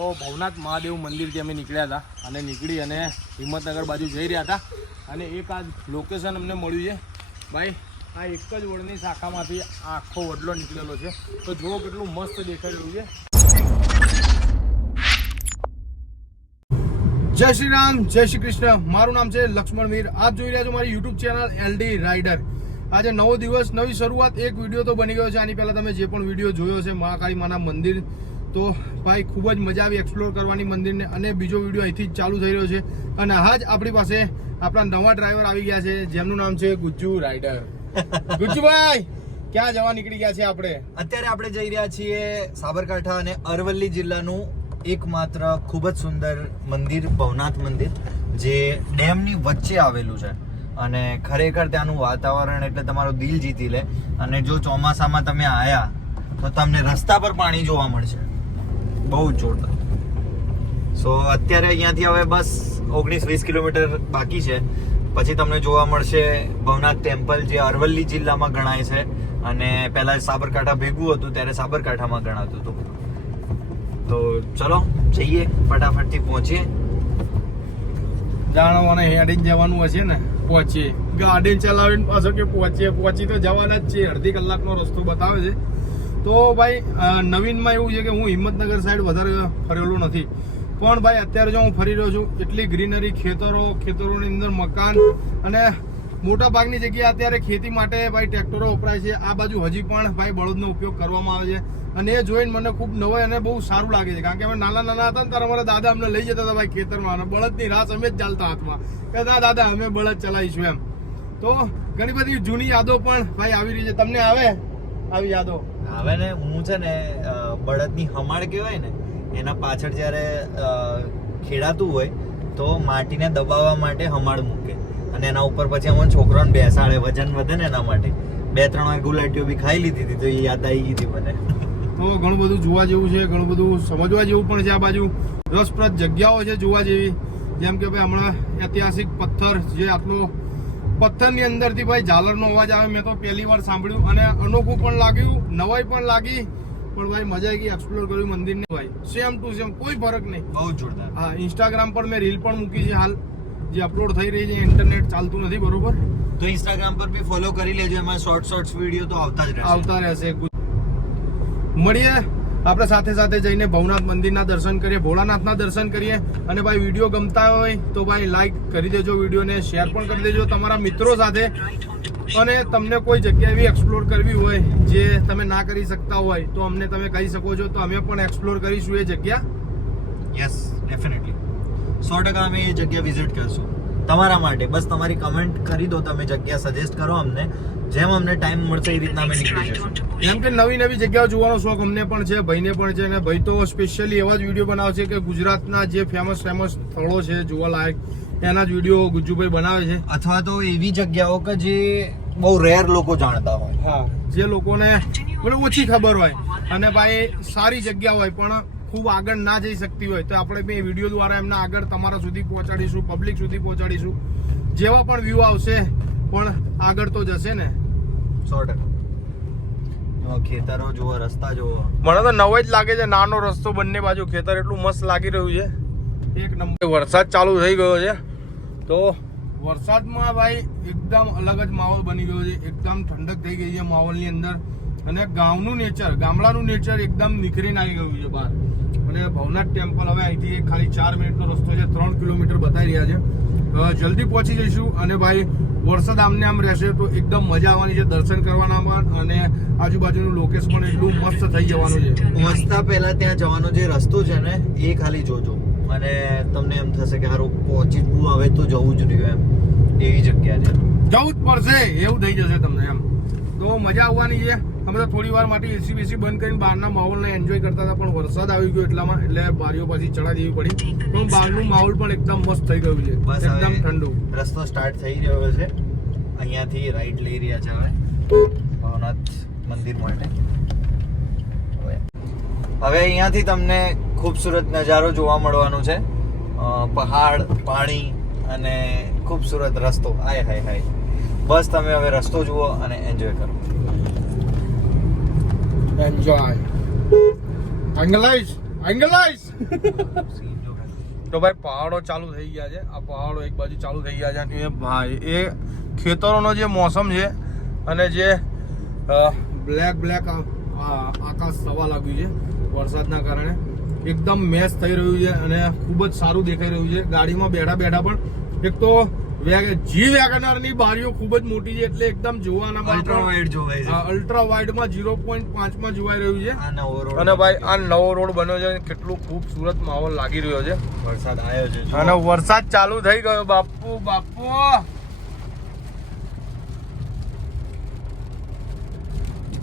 તો ભવનાથ મહાદેવ મંદિરથી અમે નીકળ્યા હતા અને નીકળી અને હિંમતનગર બાજુ જઈ રહ્યા હતા અને એક આ લોકેશન અમને મળ્યું છે ભાઈ. આ એક જ વડની શાખામાંથી આખો વડલો નીકળેલો છે. તો જુઓ કેટલું મસ્ત દેખાઈ રહ્યું છે. જય શ્રી રામ, જય શ્રી કૃષ્ણ. મારું નામ છે લક્ષ્મણ મીર. આપ જોઈ રહ્યા છો મારી યુટ્યુબ ચેનલ એલડી રાઇડર. આજે નવો દિવસ, નવી શરૂઆત. એક વિડીયો તો બની ગયો છે. આની પહેલાં તમે જે પણ વિડીયો જોયો છે મહાકાળી માના મંદિર, તો ભાઈ ખૂબ જ મજા આવી એક્સપ્લોર કરવાની મંદિરને. અને બીજો વિડીયો અહીંથી જ ચાલુ થઈ રહ્યો છે. અને આજ આપણી પાસે આપણા નવા ડ્રાઈવર આવી ગયા છે જેમનું નામ છે ગુજ્જુ રાઇડર. ગુજ્જુભાઈ, ક્યાં જવા નીકળી ગયા છે આપણે? અત્યારે આપણે જઈ રહ્યા છીએ સાબરકાંઠા અને અરવલ્લી જિલ્લાનું એકમાત્ર ખૂબ જ સુંદર મંદિર, ભવનાથ મંદિર, જે ડેમની વચ્ચે આવેલું છે. અને ખરેખર ત્યાંનું વાતાવરણ એટલે તમારું દિલ જીતી લે. અને જો ચોમાસામાં તમે આવ્યા તો તમને રસ્તા પર પાણી જોવા મળશે, બહુ જ જોરદાર. સો અત્યારે અહીંયાથી હવે બસ 19-20 કિલોમીટર બાકી છે. પછી તમને જોવા મળશે ભવનાથ ટેમ્પલ, જે અરવલ્લી જિલ્લામાં ગણાય છે. અને પહેલા સાબરકાંઠા ભેગું હતું ત્યારે સાબરકાંઠામાં ગણાતું હતું. તો ચલો જઈએ, ફટાફટથી પહોંચીએ. જાણવાને હેડીને જવાનું હશે ને, પહોંચીએ. ગાડી ચલાવીને પાછો કે પહોંચી તો જવાના જ છે. અડધી કલાકનો રસ્તો બતાવે છે. તો ભાઈ નવીનમાં એવું છે કે હું હિંમતનગર સાઈડ વધારે ફરેલો નથી, પણ ભાઈ અત્યારે જો હું ફરી રહ્યો છું, એટલી ગ્રીનરી, ખેતરોની અંદર મકાન, અને મોટા ભાગની જગ્યાએ અત્યારે ખેતી માટે ભાઈ ટ્રેક્ટરો વપરાય છે. આ બાજુ હજી પણ ભાઈ બળદનો ઉપયોગ કરવામાં આવે છે. અને એ જોઈને મને ખૂબ નવાઈ અને બહુ સારું લાગે છે. કારણ કે અમે નાના હતા ને ત્યારે અમારા દાદા અમને લઈ જતા હતા ભાઈ ખેતરમાં, અને બળદની રાસ અમે જ ચાલતા હાથમાં કે ના દાદા અમે બળદ ચલાવીશું એમ. તો ઘણી બધી જૂની યાદો પણ ભાઈ આવી રહી છે. તમને આવે આવી યાદો? આવે ને. હું છે ને બળદની હમાડ કહેવાય ને, એના પાછળ જ્યારે ખેડાતું હોય તો માટીને દબાવવા માટે હમાડ મૂકે, અને એના ઉપર પછી અમને છોકરાઓને બેસાડે, વજન વધે ને એના માટે. 2-3 વાર ગુલાટીઓ બી ખાઈ લીધી હતી, તો એ યાદ આવી ગઈ હતી મને. તો ઘણું બધું જોવા જેવું છે, ઘણું બધું સમજવા જેવું પણ છે. આ બાજુ રસપ્રદ જગ્યાઓ છે જોવા જેવી. જેમ કે ભાઈ હમણાં ઐતિહાસિક પથ્થર, જે આટલો પથ્થરની અંદરથી ભાઈ ઝાલરનો અવાજ આવે, મેં તો પહેલી વાર સાંભળ્યું અને અનોખું પણ લાગ્યું, નવાઈ પણ લાગી. પણ ભાઈ મજા આવી ગઈ એક્સપ્લોર કર્યું મંદિરને ભાઈ. સેમ ટુ સેમ, કોઈ ફરક નહીં. બહુ જોરદાર. હા, ઇન્સ્ટાગ્રામ પર મેં રીલ પણ મૂકી છે હાલ, જે અપલોડ થઈ રહી છે. ઇન્ટરનેટ ચાલતું નથી બરોબર, તો ઇન્સ્ટાગ્રામ પર બી ફોલો કરી લેજો. એમાં શોર્ટ્સ વિડીયો તો આવતા રહેશે. મળીએ આપણે સાથે સાથે જઈને ભવનાથ મંદિરના દર્શન કરીએ, ભોળાનાથના દર્શન કરીએ. અને ભાઈ વિડીયો ગમતા હોય તો ભાઈ લાઈક કરી દેજો, વિડીયોને શેર પણ કરી દેજો તમારા મિત્રો સાથે. અને તમને કોઈ જગ્યા એવી એક્સપ્લોર કરવી હોય જે તમે ના કરી શકતા હોય તો અમને તમે કહી શકો છો, તો અમે પણ એક્સપ્લોર કરીશું એ જગ્યા. યસ, ડેફિનેટલી 100% અમે એ જગ્યા વિઝિટ કરશું તમારા માટે. બસ તમારી કમેન્ટ કરી દો, તમે જગ્યા સજેસ્ટ કરો અમને, જેમ અમને ટાઈમ મળશે એ રીતના અમે નીકળી જઈશું. એમ કે નવી નવી જગ્યાઓ જોવાનો શોખ અમને પણ છે, ભાઈને પણ છે. અને ભાઈ તો સ્પેશિયલી એવા જ વિડીયો બનાવશે કે ગુજરાતના જે ફેમસ સ્થળો છે જોવાલાયક, એના જ વિડીયો ગુજ્જુભાઈ બનાવે છે. અથવા તો એવી જગ્યાઓ કે જે બહુ રેર લોકો જાણતા હોય. હા, જે લોકોને મતલબ ઓછી ખબર હોય અને ભાઈ સારી જગ્યા હોય પણ ખૂબ આગળ ના જઈ શકતી હોય, તો આપણે બી વિડીયો દ્વારા એમને આગળ તમારા સુધી પહોંચાડીશું, પબ્લિક સુધી પહોંચાડીશું. જેવા પણ વ્યૂ આવશે પણ આગળ તો જશે ને. 100%. ખેતરો જુઓ, રસ્તા જુઓ. મને તો નવો જ લાગે છે. નાનો રસ્તો, બંને બાજુ ખેતર, એટલું મસ્ત લાગી રહ્યું છે. એક નંબર. વરસાદ ચાલુ થઈ ગયો છે, તો વરસાદમાં ભાઈ એકદમ અલગ જ માહોલ બની ગયો છે. એકદમ ઠંડક થઈ ગઈ છે માહોલની અંદર. અને ગામનું નેચર, ગામડાનું નેચર એકદમ નીકળીને આવી ગયું છે બહાર. અને ભવનાથ ટેમ્પલ હવે અહીંથી ખાલી 4 મિનિટનો રસ્તો છે, 3 કિલોમીટર બતાવી રહ્યા છે. જલ્દી પહોંચી જઈશું. અને ભાઈ વરસાદ આમને આમ રહેશે તો એકદમ મજા આવવાની છે દર્શન કરવાના પણ. અને આજુબાજુનું લોકેશન પણ એટલું મસ્ત થઈ જવાનું છે. પહોંચતા પહેલા ત્યાં જવાનો જે રસ્તો છે ને, એ ખાલી જોજો, અને તમને એમ થશે કે હારું પહોંચી જ હવે તો જવું જ રહ્યું એમ. એવી જગ્યા છે, જવું જ પડશે એવું થઈ જશે તમને એમ. તો મજા આવવાની છે. અમે તો થોડી વાર માટે એસી બેસી બંધ કરીને બહારના માહોલને એન્જોય કરતા હતા, પણ વરસાદ આવી ગયો એટલામાં, એટલે બારીઓ પાછી ચડા દેવી પડી. પણ બહારનું માહોલ પણ એકદમ મસ્ત થઈ ગયું છે, એકદમ ઠંડુ. રસ્તો સ્ટાર્ટ થઈ રહ્યો છે. અહીંયાથી રાઈટ લઈ રહ્યા છે હવે ભવનાથ મંદિર માટે. હવે અહીંયાથી તમને ખૂબસૂરત નજારો જોવા મળવાનો છે. પહાડ, પાણી અને ખૂબસૂરત રસ્તો. હાય હાય હાય. બસ તમે હવે રસ્તો જુઓ અને એન્જોય કરો. એન્જોય. એંગલાઇઝ તો ભાઈ પહાડો ચાલુ થઈ ગયા છે. આ પહાડો એક બાજુ ચાલુ થઈ ગયા છે. એ ભાઈ એ ખેતરોનો જે મોસમ છે અને જે બ્લેક આકાશ થવા લાગ્યું છે વરસાદના કારણે, એકદમ મેચ થઈ રહ્યું છે અને ખૂબ જ સારું દેખાઈ રહ્યું છે. ગાડીમાં બેઠા બેઠા પણ એક તો જી વેગનર ની બારીઓ ખૂબ જ મોટી છે એટલે એકદમ જોવાના અલ્ટ્રા વાઇડ જોવાય છે. અલ્ટ્રા વાઇડ માં 0.5 માં જોવાઈ રહ્યું છે. આ નવો રોડ અને ભાઈ આ નવો રોડ બન્યો છે, કેટલું ખૂબસૂરત માહોલ લાગી રહ્યો છે. વરસાદ આવ્યો છે અને વરસાદ ચાલુ થઈ ગયો. બાપુ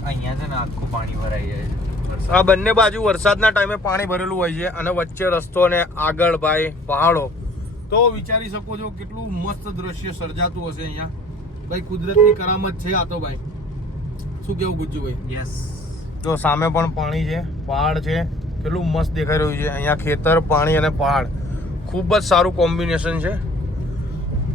અહીંયા છે ને આખું પાણી ભરાઈ જાય છે. આ બંને બાજુ વરસાદના ટાઈમે પાણી ભરેલું હોય છે અને વચ્ચે રસ્તો ને આગળ ભાઈ પહાડો. તો વિચારી શકો છો કેટલું મસ્ત દ્રશ્ય સર્જાતું હશે અહીંયા. ભાઈ કુદરતની કરામત છે આ તો ભાઈ. શું કેવું ગુજ્જુભાઈ? યસ. તો સામે પણ પાણી છે, પહાડ છે, કેટલું મસ્ત દેખાઈ રહ્યું છે. અહીંયા ખેતર, પાણી અને પહાડ, ખૂબ જ સારું કોમ્બિનેશન છે.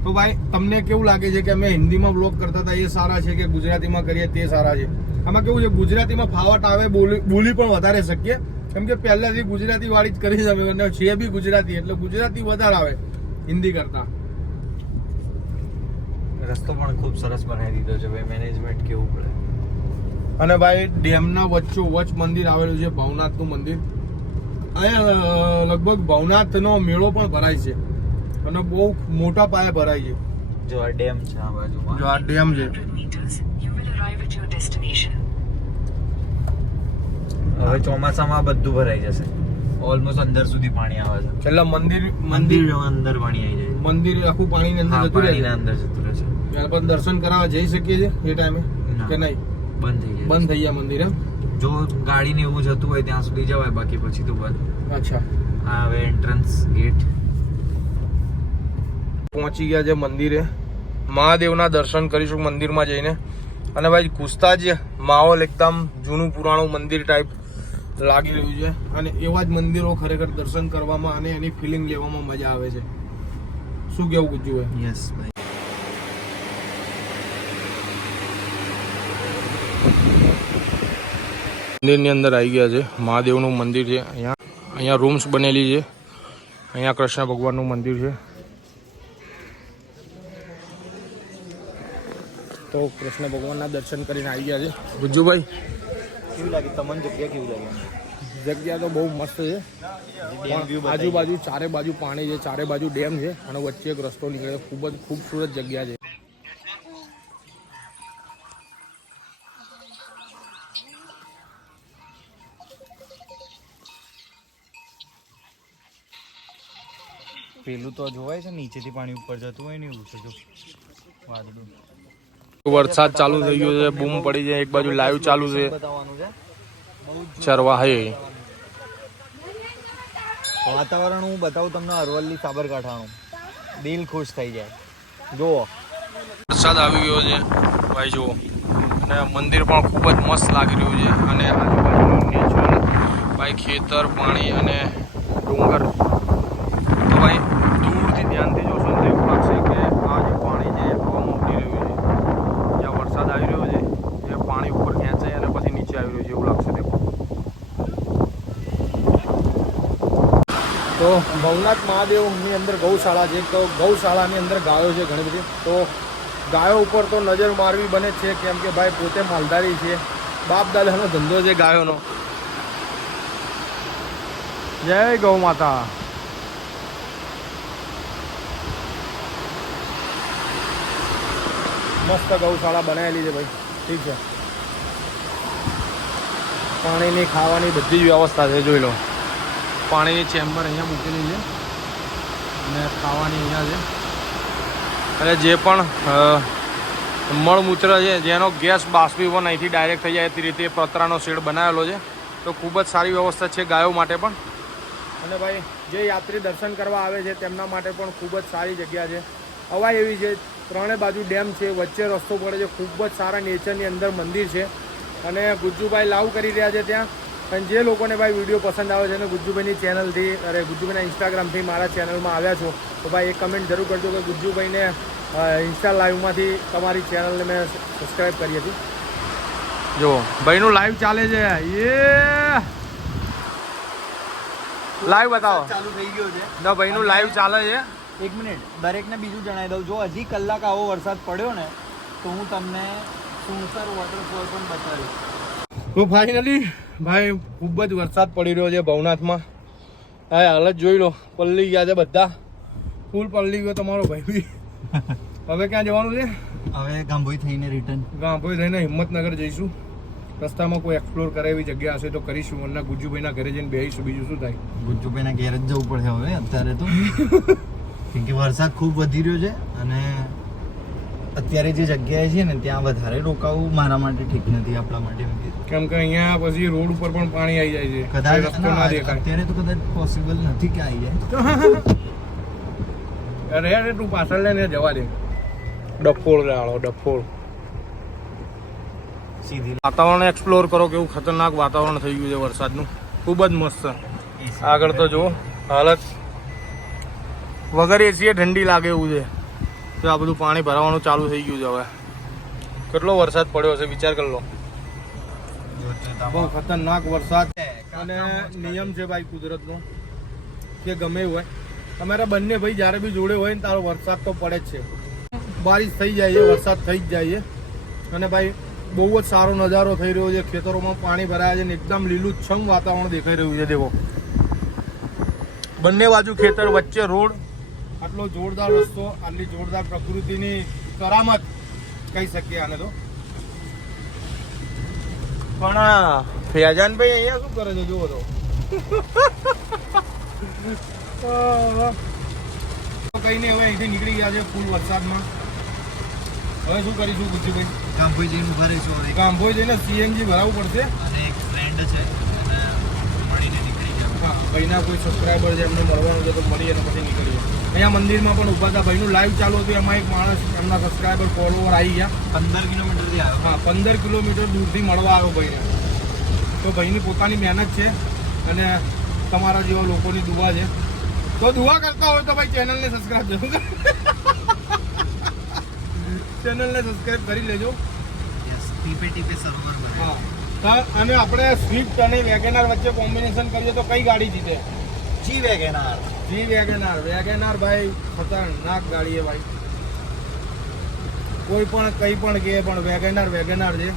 તો ભાઈ તમને કેવું લાગે છે કે અમે હિન્દીમાં બ્લોગ કરતા હતા એ સારા છે કે ગુજરાતીમાં કરીએ તે સારા છે? આમાં કેવું છે, ગુજરાતીમાં ફાવટ આવે, બોલી પણ વધારે શકીએ, કેમ કે પહેલાથી ગુજરાતી વાળી જ કરી છે અમે, છે બી ગુજરાતી એટલે ગુજરાતી વધારે આવે હિન્દી કરતા. રસ્તો પણ ખૂબ સરસ બનાવી દીધો છે ભાઈ, મેનેજમેન્ટ કેવું પડે. અને ભાઈ ડેમના વચ્ચોવચ્ચ મંદિર આવેલું છે, ભવનાથનું મંદિર. અહીંયા લગભગ ભવનાથનો મેળો પણ ભરાય છે અને બહુ મોટા પાયે ભરાય છે. જો આ ડેમ છે આ બાજુમાં, જો આ ડેમ છે. હવે ચોમાસામાં બધું ભરાઈ જશે, ઓલમોસ્ટ અંદર સુધી પાણી આવે છે. છેલ્લા મંદિર અંદર પાણી આવી જાય, મંદિર આખું પાણીની અંદર જતું રહે છે. અંદર જતું રહે છે. ત્યાર પછી દર્શન કરવા જઈ શકીએ છીએ એ ટાઈમે કે નહીં? બંધ થઈ ગયા મંદિર. જો ગાડી ને એવું જતું હોય ત્યાં સુધી જવાય, બાકી પછી તો બંધ. અચ્છા, આ હવે એન્ટ્રન્સ ગેટ. પહોંચી ગયા છે મંદિરે. મહાદેવના દર્શન કરીશું મંદિરમાં જઈને. અને ભાઈ ઘૂસતા જ માહોલ એકદમ જૂનું પુરાણું મંદિર ટાઈપ લાગી રહ્યું છે. અને એવા જ મંદિરો ખરેખર દર્શન કરવામાં અને એની ફિલિંગ લેવામાં મજા આવે છે. શું કેવું ગુજ્જુભાઈ? યસ ભાઈ. મંદિરની અંદર આવી ગયા છે. મહાદેવનું મંદિર છે. અહીંયા રૂમ્સ બનેલી છે. અહીંયા કૃષ્ણ ભગવાનનું મંદિર છે. તો કૃષ્ણ ભગવાનના દર્શન કરીને આવી ગયા છે. ગુજ્જુભાઈ કેવું લાગે તમને જગ્યા? કેવું લાગે? જગ્યા તો બહુ મસ્ત છે. આજુબાજુ ચારે બાજુ પાણી છે, ચારે બાજુ ડેમ છે અને વચ્ચે એક રસ્તો નીકળે. ખૂબ જ ખૂબસૂરત જગ્યા છે. પેલું તો જોવાય છે નીચેથી પાણી ઉપર જતું હોય ને, એવું છે. જો વાદળું, વરસાદ ચાલુ થઈ ગયો છે, બૂમ પડી છે. એક બાજુ લાઈવ ચાલુ છે, બતાવવાનું છે. ચરવાહે. વાતાવરણ હું બતાવું તમને અરવલ્લી સાબરકાંઠાનું, દિલ ખુશ થઈ જાય. જુઓ વરસાદ આવી ગયો છે ભાઈ, જુઓ. અને મંદિર પણ ખૂબ જ મસ્ત લાગી રહ્યું છે. અને આજુબાજુનું નેચરલ ભાઈ, ખેતર, પાણી અને ડુંગર. તો ભાઈ દૂરથી ધ્યાનથી જોશો તો એવું લાગશે કે આ જે પાણી છે હવામાં ઉડી રહ્યું છે. જ્યાં વરસાદ આવી રહ્યો છે એ પાણી ઉપર ખેંચાય અને પછી નીચે આવી રહ્યું છે એવું લાગશે. દેખો. તો ભવનાથ મહાદેવની અંદર ગૌશાળા છે. તો ગૌશાળાની અંદર ગાયો છે ઘણી બધી. તો ગાયો ઉપર તો નજર મારવી બને જ છે, કેમ કે ભાઈ પોતે માલધારી છે. બાપ દાદાનો ધંધો છે ગાયોનો. જય ગૌ માતા. મસ્ત ગૌશાળા બનાવેલી છે ભાઈ. ઠીક છે. પાણીની, ખાવાની બધી જ વ્યવસ્થા છે. જોઈ લો, પાણીની ચેમ્બર અહીંયા મૂકેલી છે અને ખાવાની અહીંયા છે. અને જે પણ મળમૂત્ર છે, જેનો ગેસ બાષ્પીભવન અહીંથી ડાયરેક્ટ થઈ જાય તે રીતે પતરાનો શેડ બનાવેલો છે. તો ખૂબ જ સારી વ્યવસ્થા છે ગાયો માટે પણ. અને ભાઈ જે યાત્રી દર્શન કરવા આવે છે તેમના માટે પણ ખૂબ જ સારી જગ્યા છે. હવા એવી છે, ત્રણે બાજુ ડેમ છે, વચ્ચે રસ્તો પડે છે. ખૂબ જ સારા નેચરની અંદર મંદિર છે. અને ગુજ્જુભાઈ લાવ કરી રહ્યા છે ત્યાં. અને જે લોકોને ભાઈ વિડીયો પસંદ આવે છે અને ગુજ્જુભાઈની ચેનલથી, ગુજ્જુભાઈના ઇન્સ્ટાગ્રામથી મારા ચેનલમાં આવ્યા છો, તો ભાઈ એક કમેન્ટ જરૂર કરજો કે ગુજ્જુભાઈને ઇન્સ્ટા લાઈવમાંથી તમારી ચેનલને મેં સબસ્ક્રાઈબ કરી હતી. જો ભાઈનું લાઈવ ચાલે છે. લાઈવ બતાવો. ચાલુ થઈ ગયો છે. ના ભાઈનું લાઈવ ચાલે છે. એક મિનિટ, દરેકને બીજું જણાવી દઉં, જો હજી કલાક આવો વરસાદ પડ્યો ને તો હું તમને સુણસર વોટરફોલ પણ બતાવીશ. તો ફાઇનલી ભાઈ ખૂબ જ વરસાદ પડી રહ્યો છે ભવનાથમાં. હા હાલત જોઈ લો, પલળી ગયા છે બધા, ફૂલ પલળી ગયો તમારો ભાઈ બી. હવે ક્યાં જવાનું છે? હવે ગાંભોઈ થઈને રિટર્ન. ગાંભોઈ થઈને હિંમતનગર જઈશું. રસ્તામાં કોઈ એક્સપ્લોર કરે એવી જગ્યા હશે તો કરીશું, અને ગુજ્જુભાઈના ઘરે જઈને બેસીશું. બીજું શું થાય? ગુજ્જુભાઈના ઘેર જ જવું પડે હવે અત્યારે તો, કેમ કે વરસાદ ખૂબ વધી રહ્યો છે અને અત્યારે જે જગ્યાએ છે ને ત્યાં વધારે રોકાવું મારા માટે ઠીક નથી, આપણા માટે. કેમ કે અહીંયા પછી રોડ ઉપર પણ પાણી આવી જાય છે, કદાચ રસ્તો ના દેખાય. અત્યારે તો કદાચ પોસિબલ નથી કે આવી જાય. અરે યાર તું પાછળ લઈને જવા દે. ડફોળ રાળો ડફોળ. સીધી વાતાવરણ એક્સપ્લોર કરો, કેવું ખતરનાક વાતાવરણ થઈ ગયું છે વરસાદનું, ખૂબ જ મસ્ત. આગળ તો જુઓ હાલત, વગર એસીએ ઠંડી લાગે એવું છે. તો આ બધું પાણી ભરાવાનું ચાલુ થઈ ગયું છે. હવે કેટલો વરસાદ પડ્યો હશે વિચાર કરી લો. બહુ ખતરનાક વરસાદ. અને નિયમ છે ભાઈ કુદરતનો કે ગમે એવું હોય, તમારા બંને ભાઈ જ્યારે બી જોડે હોય ને તારો વરસાદ તો પડે જ છે. બારિશ થઈ જાય છે, વરસાદ થઈ જ જાય છે. અને ભાઈ બહુ જ સારો નજારો થઈ રહ્યો છે. ખેતરોમાં પાણી ભરાયા છે ને એકદમ લીલુંછમ વાતાવરણ દેખાઈ રહ્યું છે. દેખો બંને બાજુ ખેતર, વચ્ચે રોડ. આટલો જોરદાર રસ્તો, આટલી જોરદાર પ્રકૃતિની કરામત કહી શકીએ આને તો. પણ ફૈજાનભાઈ અહીંયા શું કરે છે જુઓ તો. કઈ નહીં, હવે અહીંથી નીકળી ગયા છે ફૂલ વરસાદમાં. હવે શું કરીશું ગુજ્જુભાઈ? ગાંભોઈ જઈને ઉભા રહીશું હવે. ગાંભોઈ જઈને સીએનજી ભરાવવું પડશે. અને એક ફ્રેન્ડ છે એને મળીને નીકળી ગયા. હા, ભાઈના કોઈ સબસ્ક્રાઈબર છે એમને મળવાનું છે તો મળી અને પછી નીકળીએ. અહીંયા મંદિરમાં પણ ઊભા હતા, ભાઈનું લાઈવ ચાલુ હતું. એમાં એક માણસ, એમના સબસ્ક્રાઈબર ફોલોવર આવી ગયા. 15 કિલોમીટરથી આવ્યો. હા, 15 કિલોમીટર દૂરથી મળવા આવ્યો ભાઈને. તો ભાઈની પોતાની મહેનત છે અને તમારા જેવા લોકોની દુઆ છે. તો દુઆ કરતા હોય તો ભાઈ ચેનલને સબસ્ક્રાઈબ જરૂર ચેનલને સબસ્ક્રાઈબ કરી લેજો. ટીપે ટીપે સરોવર ભરાય. હા, અને આપણે સ્વિફ્ટ અને વેગેનાર વચ્ચે કોમ્બિનેશન કરીએ તો કઈ ગાડી જીતે? જી વેગેનાર. જી વેગેનાર. વેગેનાર ભાઈ ખતરનાક ગાડી છે ભાઈ. કોઈ પણ કંઈ પણ કહે પણ વેગેનાર છે.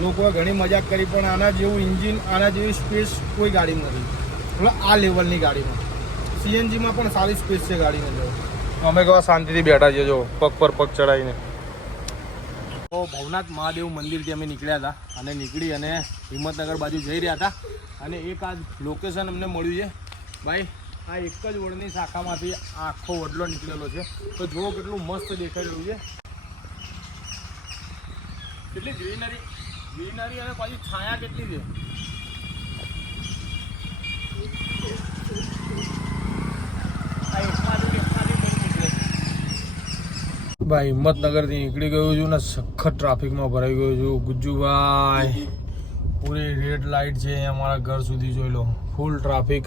લોકોએ ઘણી મજાક કરી પણ આના જેવું એન્જિન, આના જેવી સ્પેસ કોઈ ગાડીમાં નથી. એટલે આ લેવલની ગાડીમાં સીએનજીમાં પણ સારી સ્પેસ છે ગાડીમાં. જો અમે કેવા શાંતિથી બેઠા છીએ, જો પગ પર પગ ચડાવીને. તો ભવનાથ મહાદેવ મંદિરથી અમે નીકળ્યા હતા અને નીકળી અને હિંમતનગર બાજુ જઈ રહ્યા હતા. અને એક આ લોકેશન અમને મળ્યું છે ભાઈ. આ એક જ વડની શાખામાંથી આખો વડલો નીકળેલો છે. તો જુઓ કેટલું મસ્ત દેખાઈ રહ્યું છે. કેટલી ગ્રીનરી અને પાછી છાયા કેટલી છે. ભાઈ હિંમતનગરથી નીકળી ગયો છું ને સખત ટ્રાફિકમાં ભરાઈ ગયો છું ગુજ્જુભાઈ. પૂરી રેડ લાઇટ છે અહીંયા અમારા ઘર સુધી, જોઈ લો. Full traffic.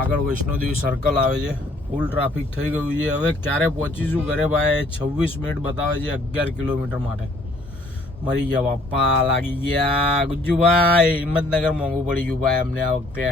આગળ વૈષ્ણોદેવી સર્કલ આવે છે. ફૂલ ટ્રાફિક થઈ ગયું છે. હવે ક્યારે પહોંચીશું ઘરે ભાઈ? 26 મિનિટ બતાવે છે 11 કિલોમીટર માટે. મરી ગયા બાપા, લાગી ગયા ગુજ્જુભાઈ. હિંમતનગર મોંઘું પડી ગયું ભાઈ અમને આ વખતે.